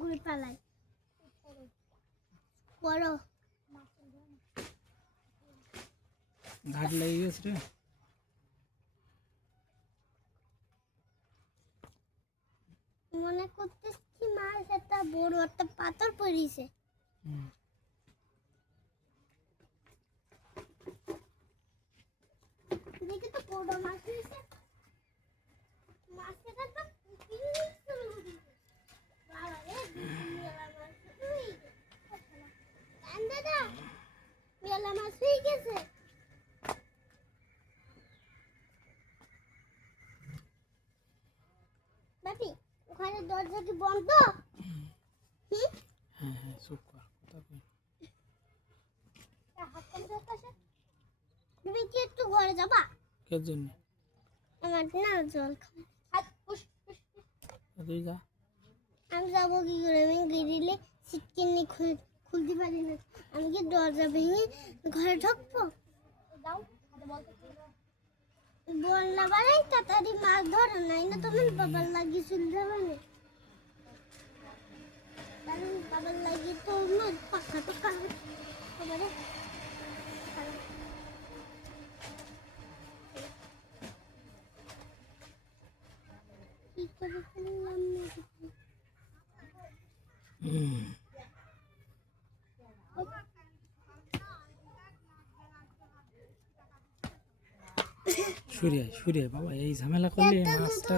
ঘুরে পালাই বড় ঘাট লেগে গেছে রে। মনে করতেছি মাছ একটা বড় একটা পাথর পড়িছে। দেখি তো বড় মাছ হয়েছে। মাছটা তো দাদা মেলা মাছ হয়ে গেছে। বাপি ওখানে দরজা কি বন্ধ? হ্যাঁ হ্যাঁ চুপ কর কথা কই। তুমি কি একটু ঘরে যাবা? কে জন্য? আমার না জল তুই যা। আমি যাবো কি করে? আমি গ্রিলে সিটকিনি খুলতে পারি না। আমি কি দরজা ভেঙে ঘরে ঢুকবো? বললা বাড়াই তাড়াতাড়ি মাছ ধরো নাই না তোমার বাবার লাগি চুলতে হবে কারণ বাবার লাগি তো পাখা তো কারণ খবরে কি করে ফেললাম না সূর্য বাবা এই ঝামেলা করলে মাছটা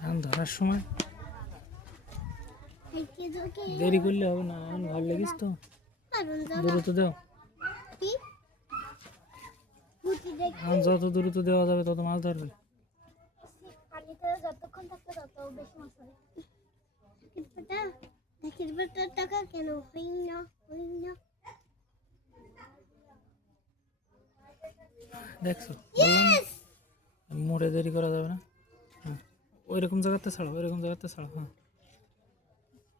ধান ধরার সময় দেরি করলে হবে না। এখন ঘর লেগিস তো দ্রুত দাও। এখন যত দ্রুত দেওয়া যাবে তত মাছ ধরবে। যতক্ষণ থাকবে তত বেশি মাছ হবে। টাকা কেন হই না দেখছো বললাম মোড়ে দেরি করা যাবে না। হ্যাঁ ওইরকম জায়গাতে ছাড়ো, ওইরকম জায়গাতে ছাড়ো। হ্যাঁ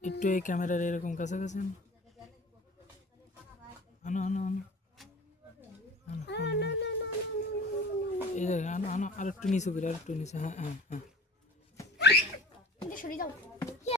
একটু এই ক্যামেরার এরকম কাছাকাছি আনো আনো আনো আনো এই জায়গায় আনো আনো আর একটু নিচে করে আর একটু নিচে। হ্যাঁ হ্যাঁ হ্যাঁ